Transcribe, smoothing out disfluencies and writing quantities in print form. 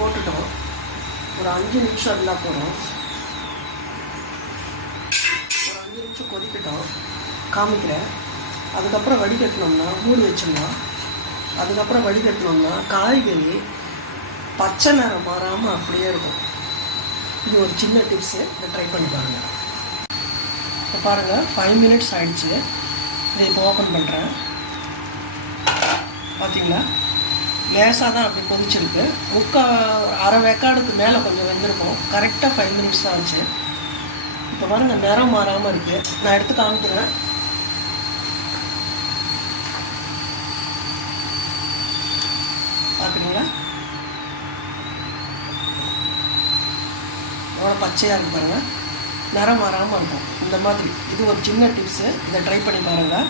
போட்டுட்டோம். ஒரு 5 நிமிஷம் இருந்தால் போதும். ஒரு 5 நிமிஷம் கொதிக்கட்டும், காமிக்கிறேன். அதுக்கப்புறம் வடிகட்டினோம்னா மூடி வச்சிடலாம். அதுக்கப்புறம் வடிகட்டினோம்னா காய்கறி பச்சை நிறம் மாறாமல் அப்படியே இருக்கும். இது ஒரு சின்ன டிப்ஸு, இதை ட்ரை பண்ணி பாருங்கள். இப்போ பாருங்கள் 5 மினிட்ஸ் ஆகிடுச்சு. இதை இப்போ ஓப்பன் பண்ணுறேன். பார்த்தீங்களா, லேசாக தான் அப்படி கொதிச்சிருக்கு. அரை வேக்காடுக்கு மேலே கொஞ்சம் வெந்திருக்கும். கரெக்டாக 5 மினிட்ஸ் தான் ஆச்சு. இப்போ பாருங்கள் நிறம் மாறாமல் இருக்குது. நான் எடுத்து காமிக்கிறேன். பார்க்குறீங்களா, எவ்வளோ பச்சையாக இருக்கு பாருங்கள். நிறம் மாறாமல் இருக்கும் இந்த மாதிரி. இது ஒரு சின்ன டிப்ஸு, இதை ட்ரை பண்ணி பாருங்கள்.